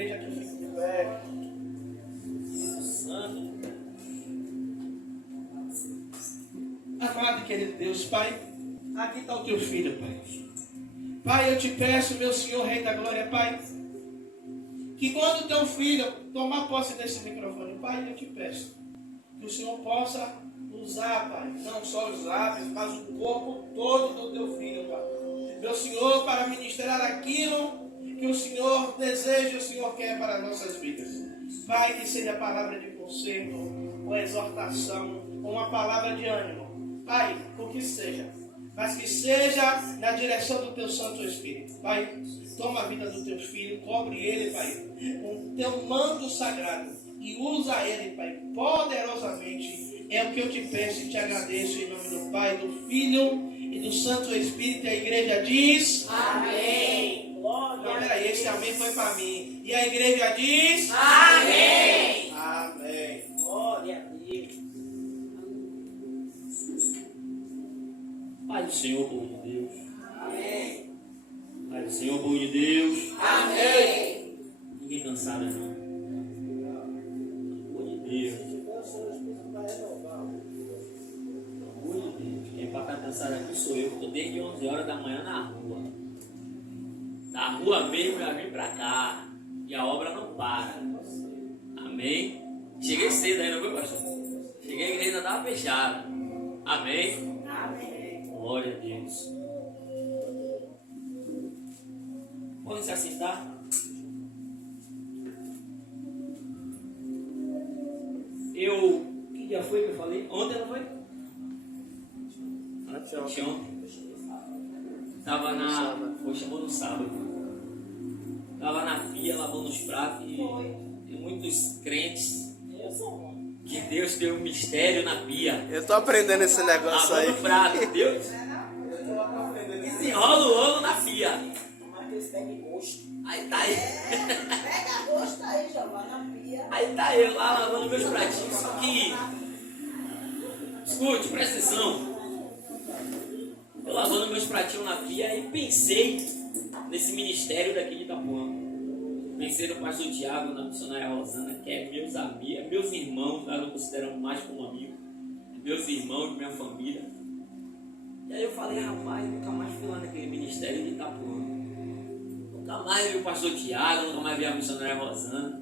igreja que fica de pé. Santo. Amado e querido Deus, Pai, aqui está o teu filho, Pai. Pai, eu te peço, meu Senhor, Rei da Glória, Pai, que quando o teu filho tomar posse desse microfone, Pai, eu te peço que o Senhor possa usar, Pai, não só os lábios, mas o corpo todo do teu filho, Pai. Meu Senhor, para ministrar aquilo que o Senhor deseja, o Senhor quer para nossas vidas. Pai, que seja palavra de conselho, ou exortação, ou uma palavra de ânimo. Pai, o que seja, mas que seja na direção do teu Santo Espírito. Pai, toma a vida do teu filho, cobre ele, Pai, com teu manto sagrado e usa ele, Pai, poderosamente. É o que eu te peço e te agradeço em nome do Pai, do Filho e do Santo Espírito. E a igreja diz: amém. Não, peraí, esse amém foi para mim. E a igreja diz: amém. Amém. Glória a Deus. Pai do Senhor, povo de Deus. Amém. Pai do Senhor, povo de Deus. Amém. Ninguém cansado, não. Povo de Deus. Povo de Deus. Quem para estar cansado aqui sou eu, que estou desde 11 horas da manhã na rua. Da rua mesmo, já vim para cá. E a obra não para. Amém. Cheguei cedo ainda, viu, pastor? Cheguei, a igreja ainda estava fechada. Amém. Glória a Deus. Podem se assentar? Que dia foi que eu falei? Ontem não foi? Ontem. Estava na... Foi, chamou no sábado. Estava na pia lavando os pratos e muitos crentes que Deus deu um mistério na pia. Eu tô aprendendo esse negócio aí. Lavando prato, Deus. Desenrola o ovo na pia. Aí tá ele. Pega gosto aí, joga na pia. Aí tá eu lá lavando meus pratinhos. Só que... Escute, presta atenção. Eu lavando meus pratinhos na pia e pensei nesse ministério daqui de Itapuã. Pensei no pastor Tiago, na missionária Rosana, que é meus amigos, meus irmãos, eu não considero mais como amigo, meus irmãos, minha família. E aí eu falei, rapaz, nunca mais fui lá naquele ministério de Itapuã. Nunca mais vi o pastor Tiago, nunca mais vi a missionária Rosana.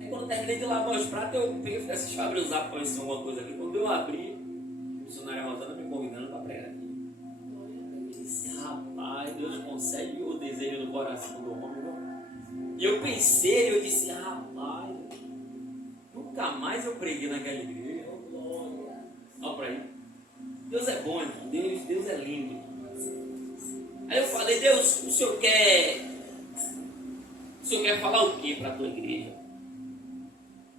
Aí quando eu terminei de lavar os pratos, eu peguei e falei assim, deixa eu abrir o zap para ver se tem alguma coisa aqui. Quando eu abri, a missionária Rosana me convidando para pregar aqui. Eu disse, rapaz, Deus concede o desejo do coração do homem. E eu pensei, eu disse, rapaz, nunca mais eu preguei naquela igreja. Olha para aí. Deus é bom, irmão. Deus é lindo. Aí eu falei, Deus, o Senhor quer falar o que para a tua igreja?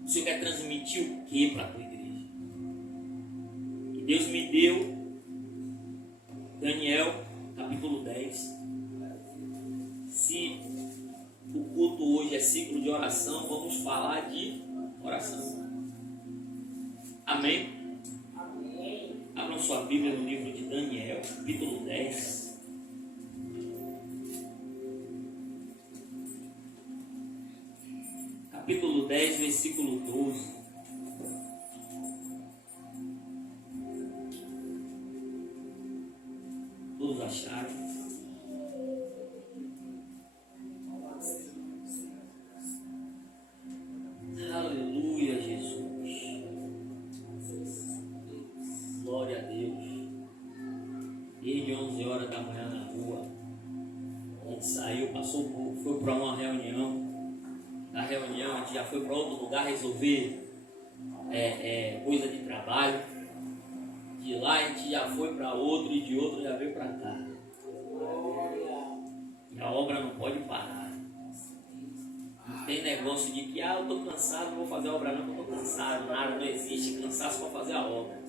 O Senhor quer transmitir o que para a tua igreja? E Deus me deu Daniel, capítulo 10. Se o culto hoje é ciclo de oração, vamos falar de oração. Amém? Amém. Abram sua Bíblia no livro de Daniel, capítulo 10. Capítulo 10, versículo 12. Todos acharam? Aleluia, Jesus. Glória a Deus. Desde 11 horas da manhã na rua. A gente saiu, foi para uma reunião. Da reunião a gente já foi para outro lugar resolver coisa de trabalho. De lá a gente já foi para outro e de outro já veio para cá. E a obra não pode parar. Não tem negócio de que eu estou cansado, não vou fazer a obra não, eu estou cansado. Nada, não existe cansaço para fazer a obra.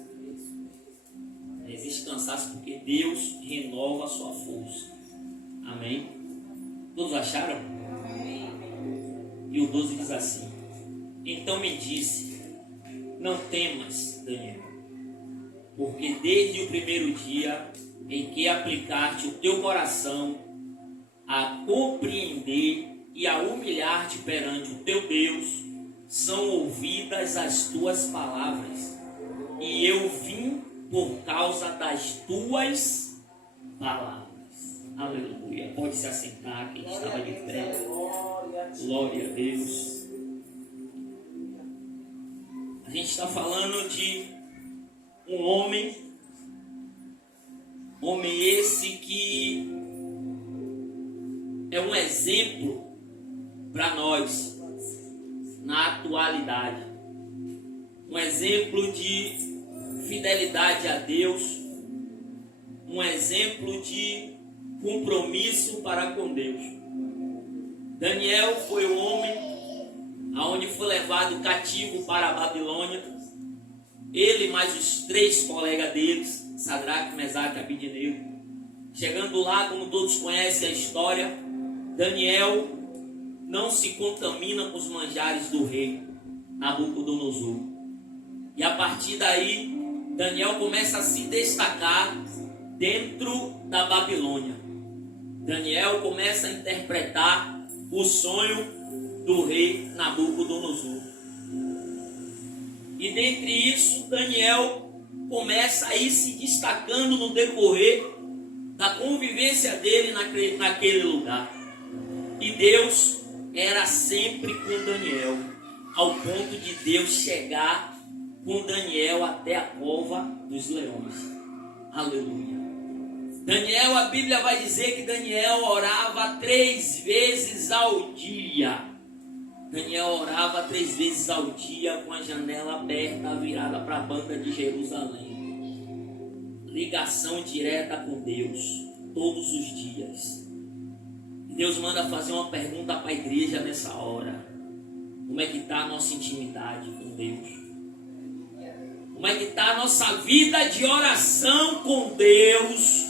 Não existe cansaço porque Deus renova a sua força. Amém? Todos acharam? Amém. E o 12 diz assim: então me disse, não temas, Daniel, porque desde o primeiro dia em que aplicaste o teu coração a compreender e a humilhar-te perante o teu Deus, são ouvidas as tuas palavras, e eu vim por causa das tuas palavras. Aleluia. Pode se assentar quem estava de pé. Glória a Deus. A gente está falando de um homem esse que é um exemplo para nós na atualidade, um exemplo de fidelidade a Deus, um exemplo de compromisso para com Deus. Daniel foi o homem aonde foi levado cativo para a Babilônia, ele mais os 3 colegas deles, Sadraque, Mesaque e Abednego. Chegando lá, como todos conhecem a história, Daniel não se contamina com os manjares do rei Nabucodonosor. E a partir daí, Daniel começa a se destacar dentro da Babilônia. Daniel começa a interpretar o sonho do rei Nabucodonosor. E dentre isso, Daniel começa a ir se destacando no decorrer da convivência dele naquele lugar. E Deus era sempre com Daniel, ao ponto de Deus chegar com Daniel até a cova dos leões. Aleluia. Daniel, a Bíblia vai dizer que Daniel orava 3 vezes ao dia. Daniel orava 3 vezes ao dia com a janela aberta, virada para a banda de Jerusalém. Ligação direta com Deus, todos os dias. E Deus manda fazer uma pergunta para a igreja nessa hora. Como é que está a nossa intimidade com Deus? Como é que está a nossa vida de oração com Deus?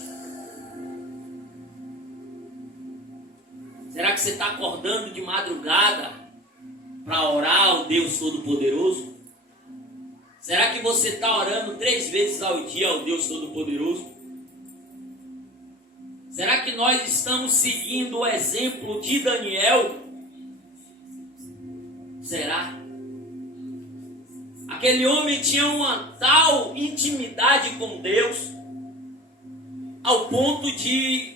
Será que você está acordando de madrugada para orar ao Deus Todo-Poderoso? Será que você está orando 3 vezes ao dia ao Deus Todo-Poderoso? Será que nós estamos seguindo o exemplo de Daniel? Será? Aquele homem tinha uma tal intimidade com Deus, ao ponto de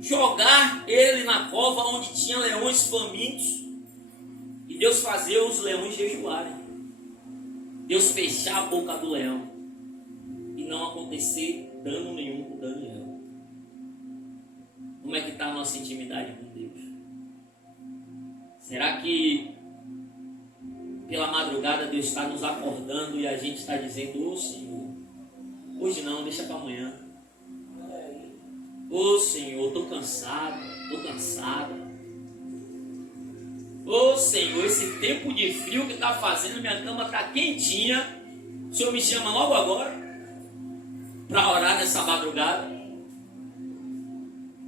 jogar ele na cova onde tinha leões famintos, e Deus fazer os leões jejuarem. Deus fechar a boca do leão e não acontecer dano nenhum com Daniel. Como é que está a nossa intimidade com Deus? Será que pela madrugada Deus está nos acordando e a gente está dizendo: ô Senhor, hoje não, deixa para amanhã. Ô Senhor, estou cansado, estou cansada. Ô Senhor, esse tempo de frio que está fazendo, minha cama está quentinha. O Senhor me chama logo agora para orar nessa madrugada.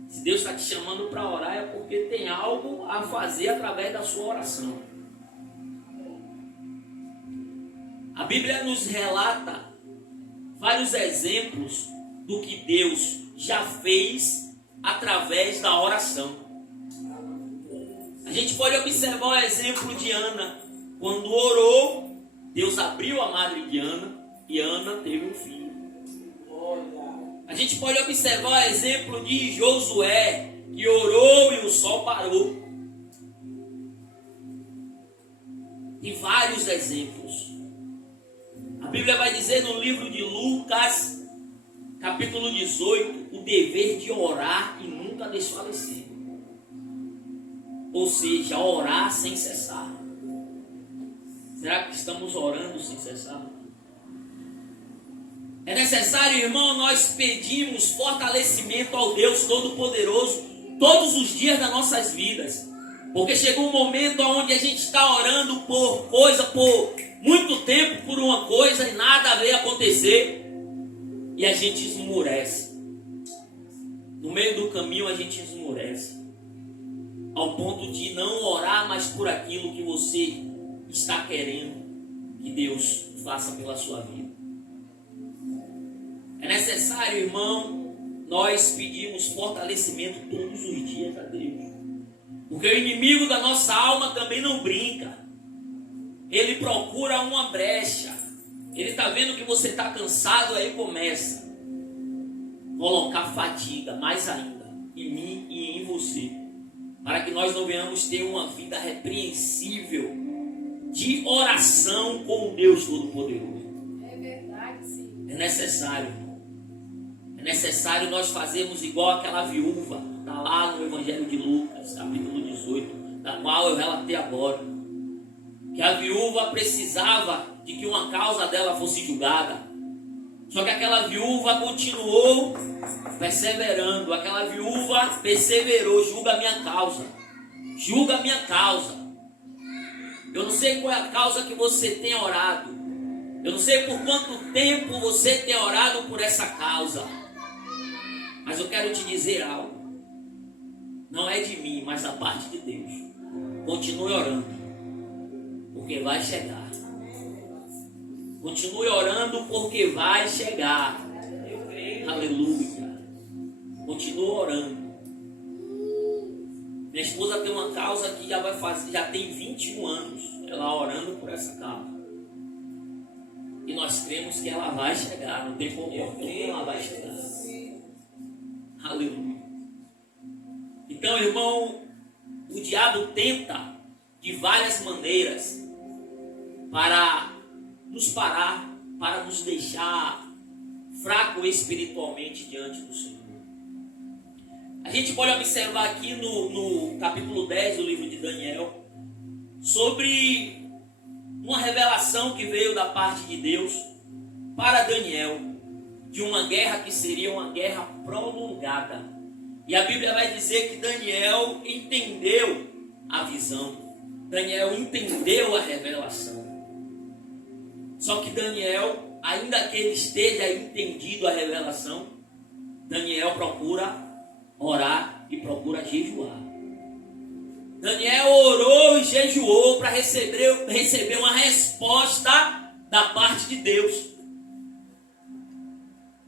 Se Deus está te chamando para orar, é porque tem algo a fazer através da sua oração. A Bíblia nos relata vários exemplos do que Deus já fez através da oração. A gente pode observar o exemplo de Ana. Quando orou, Deus abriu a madre de Ana e Ana teve um filho. A gente pode observar o exemplo de Josué, que orou e o sol parou. Tem vários exemplos. A Bíblia vai dizer no livro de Lucas, capítulo 18, o dever de orar e nunca desfalecer. Ou seja, orar sem cessar. Será que estamos orando sem cessar? É necessário, irmão, nós pedimos fortalecimento ao Deus Todo-Poderoso todos os dias das nossas vidas. Porque chegou um momento onde a gente está orando por muito tempo por uma coisa e nada veio acontecer. E a gente esmurece. No meio do caminho a gente esmurece. Ao ponto de não orar mais por aquilo que você está querendo que Deus faça pela sua vida. É necessário, irmão, nós pedirmos fortalecimento todos os dias a Deus. Porque o inimigo da nossa alma também não brinca. Ele procura uma brecha. Ele está vendo que você está cansado, aí começa a colocar fadiga mais ainda em mim e em você, para que nós não venhamos ter uma vida repreensível de oração com o Deus Todo-Poderoso. É verdade, sim. É necessário, irmão. É necessário nós fazermos igual aquela viúva, está lá no Evangelho de Lucas, capítulo 18, da qual eu relatei agora. Que a viúva precisava de que uma causa dela fosse julgada. Só que aquela viúva continuou perseverando. Aquela viúva perseverou. Julga a minha causa. Julga a minha causa. Eu não sei qual é a causa que você tem orado. Eu não sei por quanto tempo você tem orado por essa causa. Mas eu quero te dizer algo. Não é de mim, mas da parte de Deus. Continue orando. Porque vai chegar. Continue orando porque vai chegar. Aleluia. Continue orando. Minha esposa tem uma causa que já tem 21 anos. Ela orando por essa causa. E nós cremos que ela vai chegar. Não tem como ela vai chegar. Aleluia. Então, irmão, o diabo tenta de várias maneiras para nos parar, para nos deixar fraco espiritualmente diante do Senhor. A gente pode observar aqui no capítulo 10 do livro de Daniel sobre uma revelação que veio da parte de Deus para Daniel de uma guerra que seria uma guerra prolongada. E a Bíblia vai dizer que Daniel entendeu a visão. Daniel entendeu a revelação. Só que Daniel, ainda que ele esteja entendido a revelação, Daniel procura orar e procura jejuar. Daniel orou e jejuou para receber uma resposta da parte de Deus.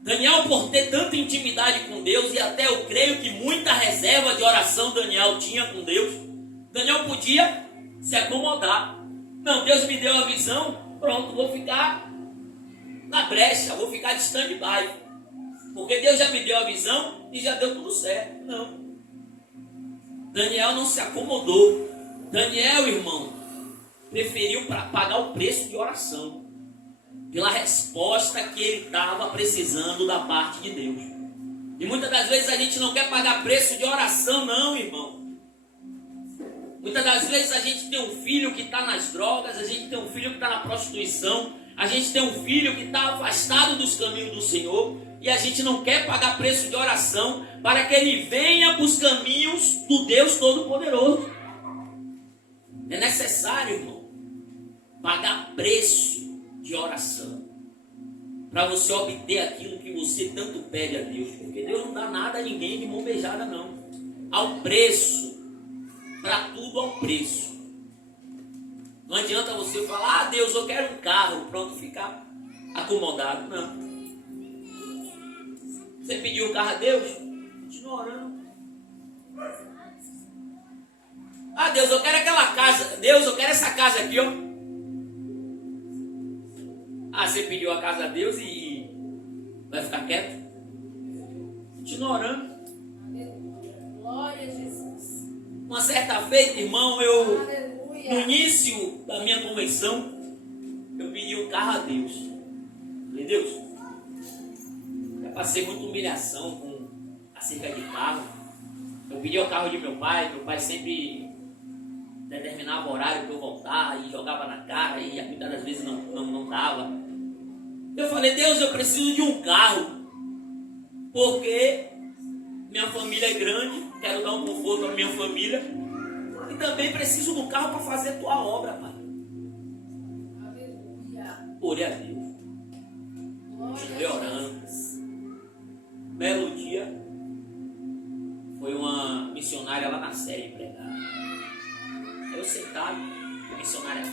Daniel, por ter tanta intimidade com Deus, e até eu creio que muita reserva de oração Daniel tinha com Deus, Daniel podia se acomodar. Não, Deus me deu a visão, pronto, vou ficar na brecha, vou ficar de stand-by. Porque Deus já me deu a visão e já deu tudo certo. Não. Daniel não se acomodou. Daniel, irmão, preferiu pagar o preço de oração pela resposta que ele estava precisando da parte de Deus. E muitas das vezes a gente não quer pagar preço de oração, não, irmão. Muitas das vezes a gente tem um filho que está nas drogas, a gente tem um filho que está na prostituição, a gente tem um filho que está afastado dos caminhos do Senhor, e a gente não quer pagar preço de oração para que ele venha para os caminhos do Deus Todo-Poderoso. É necessário, irmão, pagar preço de oração para você obter aquilo que você tanto pede a Deus, porque Deus não dá nada a ninguém de mão beijada, não. Há um preço. Para tudo há um preço. Não adianta você falar, Deus, eu quero um carro, pronto, ficar acomodado. Não. Você pediu um carro a Deus? Continua orando. Deus, eu quero aquela casa. Deus, eu quero essa casa aqui, ó. Você pediu a casa a Deus e vai ficar quieto? Continua orando. Glória a Jesus. Uma certa feita, irmão, no início da minha conversão, eu pedi um carro a Deus. Falei, Deus, eu passei muita humilhação acerca de carro. Eu pedi o carro de meu pai sempre determinava o horário para eu voltar e jogava na cara e muitas das vezes não dava. Eu falei, Deus, eu preciso de um carro, porque minha família é grande, quero dar um conforto à minha família. E também preciso do carro para fazer a tua obra, Pai. Aleluia. Orei a Deus. Continuei orando. Belo dia, foi uma missionária lá na série pregar. Eu sentado, a missionária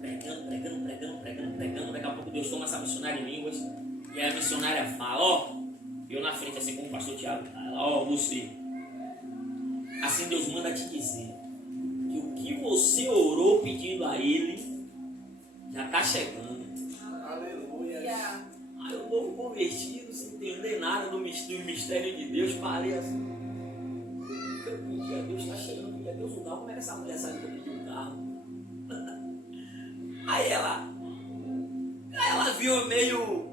pregando. Daqui a pouco Deus toma essa missionária em línguas. E aí a missionária fala, eu na frente, assim como o pastor Tiago, ela, você, Assim Deus manda te dizer que o que você orou pedindo a Ele já está chegando. Aleluia. Aí eu novo convertido, sem entender nada do mistério de Deus, parei assim. Eu pedi a Deus, está chegando, pedi a Deus um carro. Como é que essa mulher sabe que eu pedi um carro? Aí ela viu meio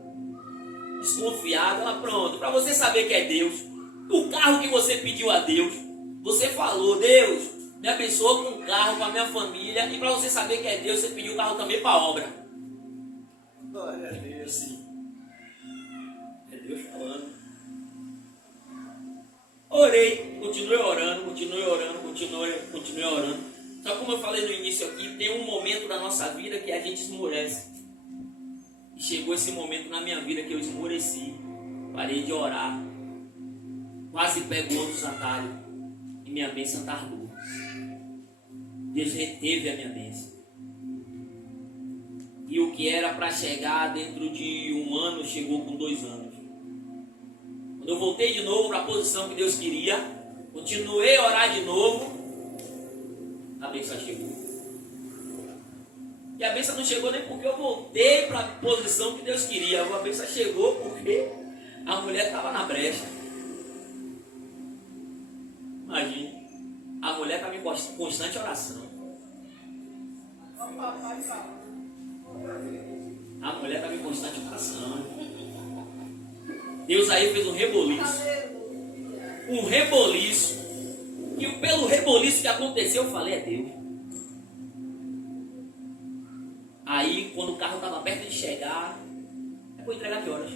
desconfiada. Ela, pronto, para você saber que é Deus, o carro que você pediu a Deus, você falou, Deus, me abençoa com um carro para minha família. E para você saber que é Deus, você pediu o carro também para a obra. Glória a Deus. Sim. É Deus falando. Orei, continuei orando. Só como eu falei no início aqui, tem um momento da nossa vida que a gente esmorece. E chegou esse momento na minha vida que eu esmoreci. Parei de orar. Quase pego outros atalhos. E minha bênção tardou. Deus reteve a minha bênção. E o que era para chegar dentro de 1 ano, chegou com 2 anos. Quando eu voltei de novo para a posição que Deus queria, continuei a orar de novo, a bênção chegou. E a bênção não chegou nem porque eu voltei para a posição que Deus queria. A bênção chegou porque a mulher estava na brecha. Imagine, a mulher estava em constante oração. A mulher estava em constante oração. Deus aí fez um reboliço. Um reboliço. E pelo reboliço que aconteceu, eu falei, é Deus. Aí, quando o carro estava perto de chegar, eu vou entregar que horas?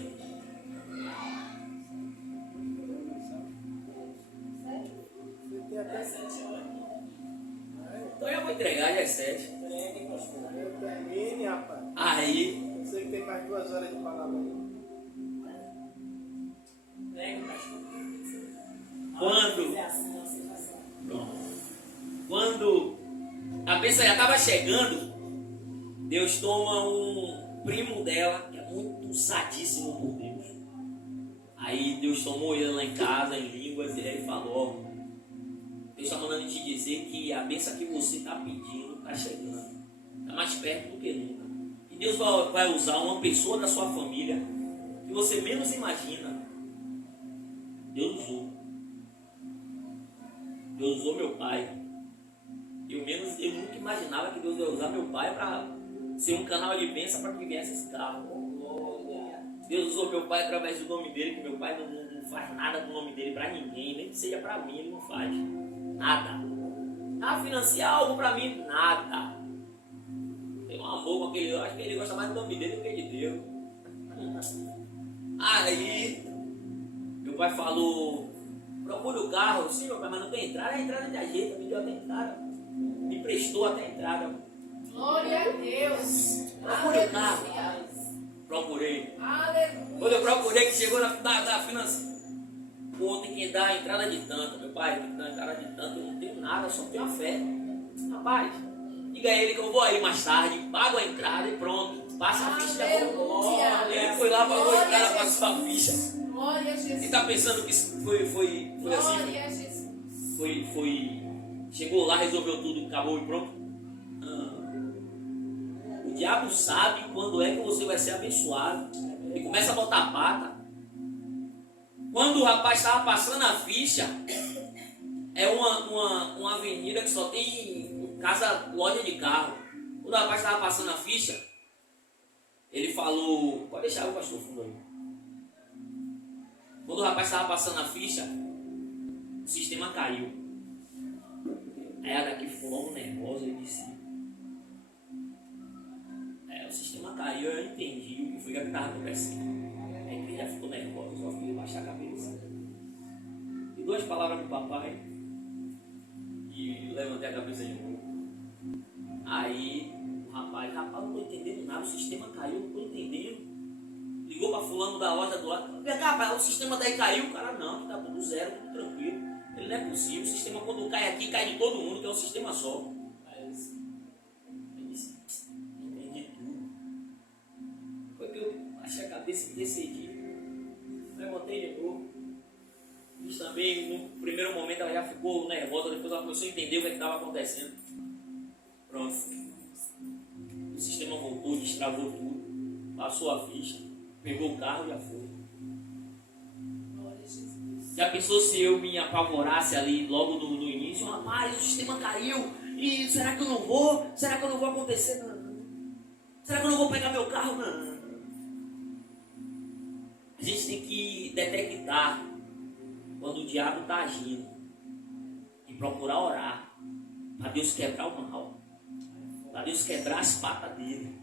Então eu vou entregar, já é 7. Termine, rapaz. Aí, Você que tem mais 2 horas de pagamento. Quando a bênção já estava chegando, Deus toma um primo dela, que é muito sadíssimo por Deus. Aí Deus tomou ele lá em casa, em línguas, e ele falou, Deus está mandando te dizer que a bênção que você está pedindo está chegando. Está mais perto do que nunca. E Deus vai usar uma pessoa da sua família que você menos imagina. Deus usou. Deus usou meu pai. Eu nunca imaginava que Deus ia usar meu pai para ser um canal de bênção para que viesse esse carro. Deus usou meu pai através do nome dele, que meu pai não faz nada do nome dele para ninguém, nem que seja para mim, ele não faz nada. Financiar algo para mim, nada. Tem um amor com aquele, eu acho que ele gosta mais do nome dele do que de Deus. Aí, meu pai falou, procure o carro. Sim, meu pai, mas não tem entrada. A entrada de ajeita, me deu até entrada. Me prestou até entrada. Glória a Deus. Procure o carro. Procurei. Aleluia. Quando eu procurei, que chegou da finança. Pô, tem que dar a entrada de tanto. Meu pai, tem que dar a entrada de tanto. Eu não tenho nada, só tenho a fé. Rapaz, diga a ele que eu vou aí mais tarde, pago a entrada e pronto. Passa a ficha de Aleluia. Ele foi lá, pagou a entrada, passou a ficha. Glória a Jesus. Você está pensando que isso foi assim? Glória a Jesus. Chegou lá, resolveu tudo, acabou e pronto. O diabo sabe quando é que você vai ser abençoado. Ele começa a botar a pata. Quando o rapaz estava passando a ficha, é uma avenida que só tem loja de carro. Quando o rapaz estava passando a ficha, ele falou, pode deixar o pastor fundo aí. Quando o rapaz estava passando a ficha, o sistema caiu. Aí a daqui ficou logo nervosa e disse, o sistema caiu, eu entendi o que foi que estava acontecendo. A igreja ficou nervosa, só fui baixar a cabeça. E 2 palavras pro papai e levantei a cabeça de novo. Aí o rapaz, não estou entendendo nada, o sistema caiu, não estou entendendo. Ligou para fulano da loja do lado. Vem cá, rapaz, o sistema daí caiu. O cara, não, tá tudo zero, tudo tranquilo. Ele não é possível. O sistema, quando cai aqui, cai de todo mundo, que é um sistema só. Aí eu disse, entendi tudo. Foi que eu achei a cabeça e decidi. Levantei de novo. Fiz também, no primeiro momento, ela já ficou nervosa, depois ela começou a entender o que estava acontecendo. Pronto. O sistema voltou, destravou tudo, passou a ficha, pegou o carro e já foi. Glória a Jesus. Já pensou se eu me apavorasse ali logo no início? Rapaz, o sistema caiu, e será que eu não vou? Será que eu não vou acontecer? Não. Será que eu não vou pegar meu carro? Não. A gente tem que detectar quando o diabo está agindo e procurar orar para Deus quebrar o mal, para Deus quebrar as patas dele.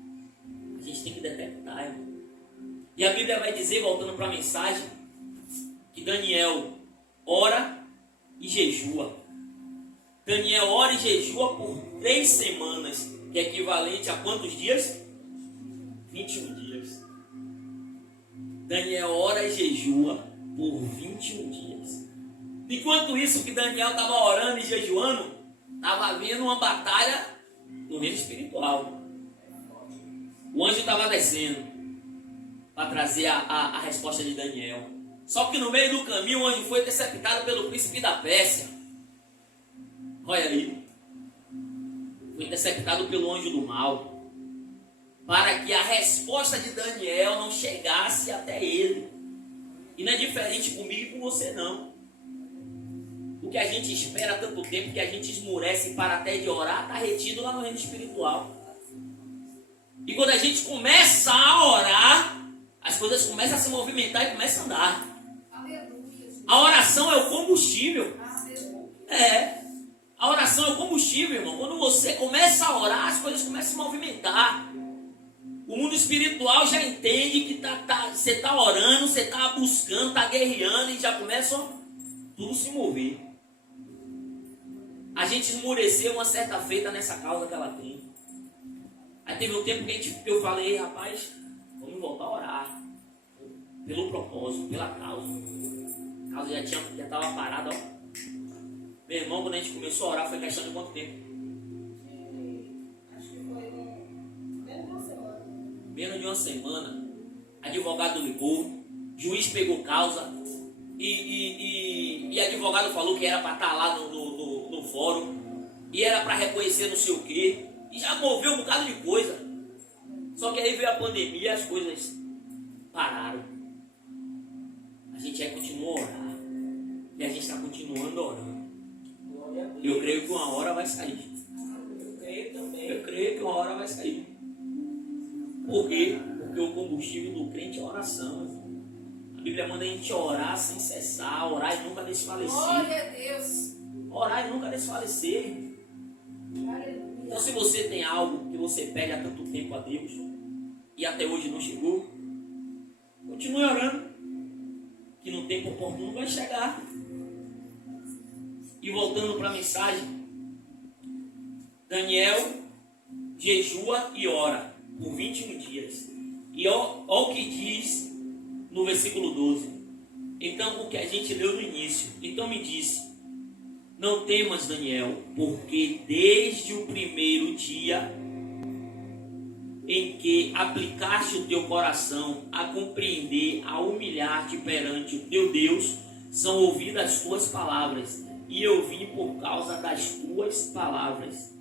A gente tem que detectar, irmão. E a Bíblia vai dizer, voltando para a mensagem, que Daniel ora e jejua. Daniel ora e jejua por 3 semanas, que é equivalente a quantos dias? 21 dias. Daniel ora e jejua por 21 dias. Enquanto isso que Daniel estava orando e jejuando, estava havendo uma batalha no reino espiritual. O anjo estava descendo para trazer a resposta de Daniel. Só que no meio do caminho o anjo foi interceptado pelo príncipe da Pérsia. Olha aí. Foi interceptado pelo anjo do mal, para que a resposta de Daniel não chegasse até ele. E não é diferente comigo e com você não. O que a gente espera há tanto tempo que a gente esmurece para até de orar, está retido lá no reino espiritual. E quando a gente começa a orar, as coisas começam a se movimentar e começam a andar. Aleluia. A oração é o combustível. Aleluia. A oração é o combustível, irmão. Quando você começa a orar, as coisas começam a se movimentar. O mundo espiritual já entende que você está orando, você está buscando, está guerreando e já começa tudo se mover. A gente esmureceu uma certa feita nessa causa que ela tem. Aí teve um tempo que eu falei, rapaz, vamos voltar a orar. Pelo propósito, pela causa. A causa já estava parada, ó. Meu irmão, quando a gente começou a orar, foi questão de quanto tempo? Acho que foi menos de uma semana. Menos de uma semana. Advogado ligou, juiz pegou causa e advogado falou que era para estar lá no fórum e era para reconhecer não sei o quê. E já moveu um bocado de coisa. Só que aí veio a pandemia e as coisas pararam. A gente aí continuou a orar. E a gente está continuando orando. Eu creio que uma hora vai sair. Eu creio que uma hora vai sair. Por quê? Porque o combustível do crente é a oração. A Bíblia manda a gente orar sem cessar, orar e nunca desfalecer. Glória a Deus. Orar e nunca desfalecer. Aleluia. Então, se você tem algo que você pede há tanto tempo a Deus e até hoje não chegou, continue orando, que no tempo oportuno vai chegar. E voltando para a mensagem, Daniel jejua e ora por 21 dias. E olha o que diz no versículo 12. Então, o que a gente leu no início. Então me disse: não temas, Daniel, porque desde o primeiro dia em que aplicaste o teu coração a compreender, a humilhar-te perante o teu Deus, são ouvidas as tuas palavras, e eu vim por causa das tuas palavras.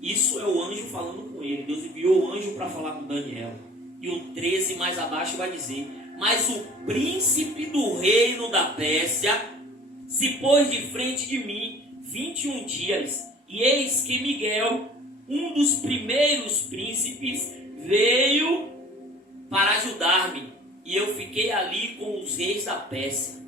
Isso é o anjo falando com ele. Deus enviou o anjo para falar com Daniel. E o 13 mais abaixo vai dizer: mas o príncipe do reino da Pérsia se pôs de frente de mim 21 dias, e eis que Miguel, um dos primeiros príncipes, veio para ajudar-me, e eu fiquei ali com os reis da Pérsia.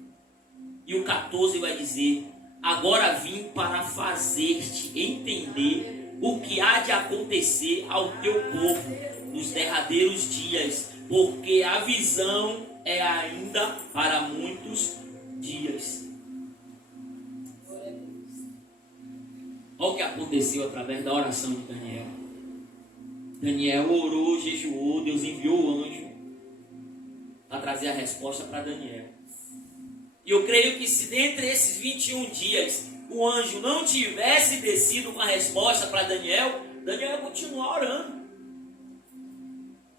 E o 14 vai dizer: agora vim para fazer-te entender o que há de acontecer ao teu povo nos derradeiros dias, porque a visão é ainda para muitos dias. Olha o que aconteceu através da oração de Daniel. Daniel orou, jejuou, Deus enviou o anjo para trazer a resposta para Daniel. E eu creio que se dentre esses 21 dias o anjo não tivesse descido com a resposta para Daniel, Daniel ia continuar orando.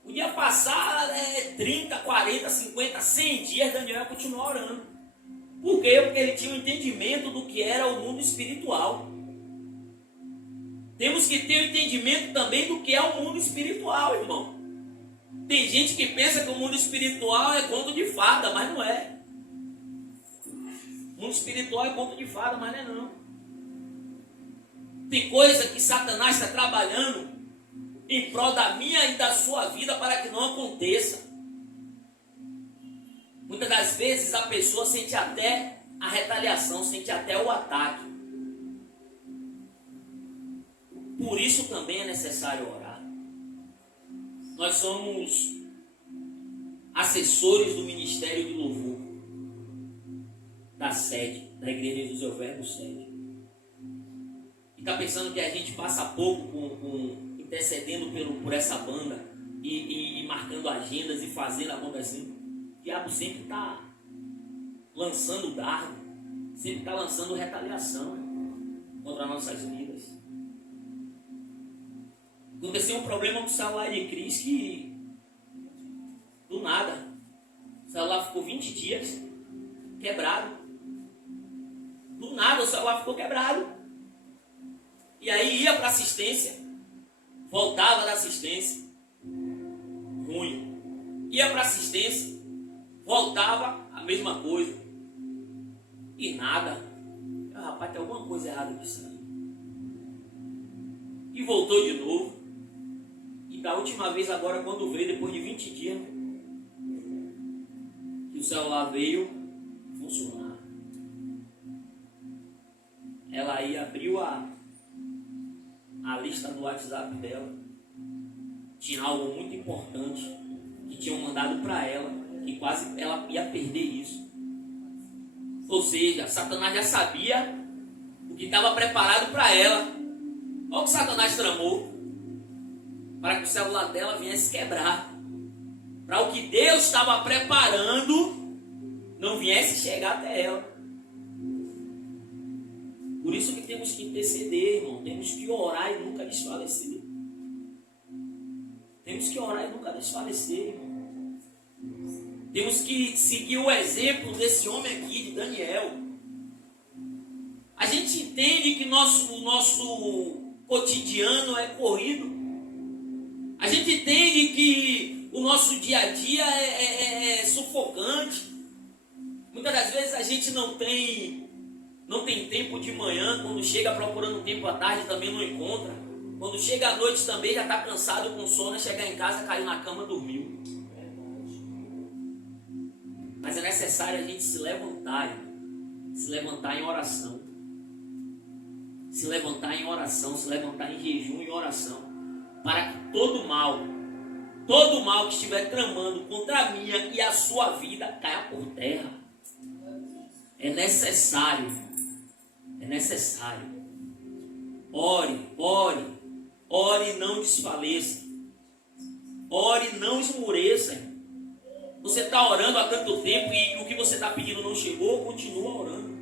Podia passar 30, 40, 50, 100 dias, Daniel ia continuar orando. Por quê? Porque ele tinha um entendimento do que era o mundo espiritual. Temos que ter um entendimento também do que é o mundo espiritual, irmão. Tem gente que pensa que o mundo espiritual é conto de fada, mas não é. O mundo espiritual é conto de fada, mas não é não. Tem coisa que Satanás está trabalhando em prol da minha e da sua vida para que não aconteça. Muitas das vezes a pessoa sente até a retaliação, sente até o ataque. Por isso também é necessário orar. Nós somos assessores do Ministério de Louvor da sede, da Igreja Jesus é o Verbo Sede. E está pensando que a gente passa pouco intercedendo por essa banda e marcando agendas e fazendo acontecer. O diabo sempre está lançando dardo, sempre está lançando retaliação contra nossas vidas. Aconteceu um problema com o celular de Cris que, do nada, o celular ficou 20 dias quebrado. Do nada o celular ficou quebrado. E aí ia para assistência, voltava da assistência, ruim. Ia para assistência, voltava, a mesma coisa. E nada. Rapaz, tem alguma coisa errada com isso aí. E voltou de novo. E da última vez agora, quando veio, depois de 20 dias, que o celular veio funcionar. Ela aí abriu a lista do WhatsApp dela. Tinha algo muito importante que tinham mandado para ela, que quase ela ia perder isso. Ou seja, Satanás já sabia o que estava preparado para ela. Olha o que Satanás tramou para que o celular dela viesse quebrar, para o que Deus estava preparando não viesse chegar até ela. Por isso que temos que interceder, irmão. Temos que orar e nunca desfalecer. Temos que orar e nunca desfalecer, irmão. Temos que seguir o exemplo desse homem aqui, de Daniel. A gente entende que o nosso cotidiano é corrido. A gente entende que o nosso dia a dia é sufocante. Muitas das vezes a gente não tem tempo de manhã. Quando chega procurando tempo à tarde também não encontra. Quando chega à noite também já está cansado, com sono, chegar em casa, caiu na cama, dormiu. Mas é necessário a gente se levantar em oração. Se levantar em oração, se levantar em jejum e oração. Para que todo mal que estiver tramando contra a minha e a sua vida caia por terra. É necessário. Ore e não desfaleça. Ore e não esmoreça. Você está orando há tanto tempo e o que você está pedindo não chegou, continua orando.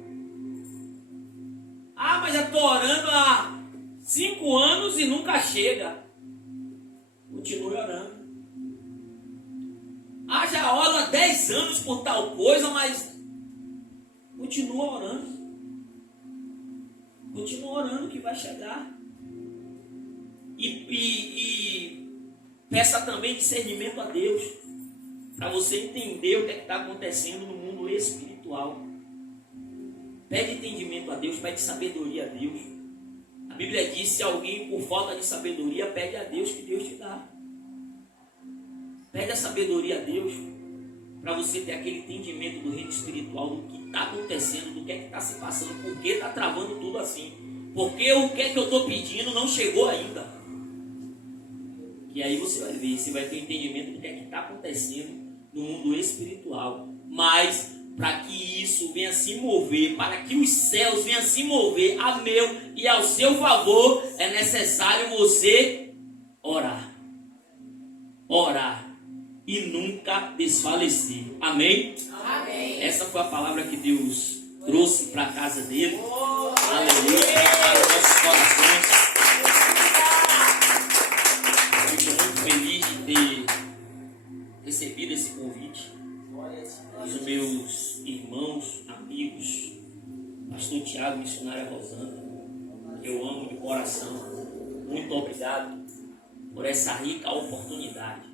Ah, mas já estou orando há 5 anos e nunca chega. Continue orando. Ah, já oro há 10 anos por tal coisa, mas continua orando. Continua orando que vai chegar. E peça também discernimento a Deus, para você entender o que está acontecendo no mundo espiritual. Pede entendimento a Deus, pede sabedoria a Deus. A Bíblia diz: se alguém por falta de sabedoria, pede a Deus que Deus te dá. Pede a sabedoria a Deus, para você ter aquele entendimento do reino espiritual, do que está acontecendo, do que é que está se passando, por que está travando tudo assim. Porque o que é que eu estou pedindo não chegou ainda. E aí você vai ver, você vai ter entendimento do que é que está acontecendo no mundo espiritual. Mas para que isso venha se mover, para que os céus venham se mover a meu e ao seu favor, é necessário você orar. Orar e nunca desfalecer. Amém? Amém. Essa foi a palavra que Deus trouxe para a casa dele. Aleluia. Para os nossos corações. Fico muito feliz de ter recebido esse convite dos meus irmãos, amigos, pastor Tiago, missionária Rosana, que eu amo de coração. Muito obrigado por essa rica oportunidade.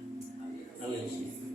Aleluia.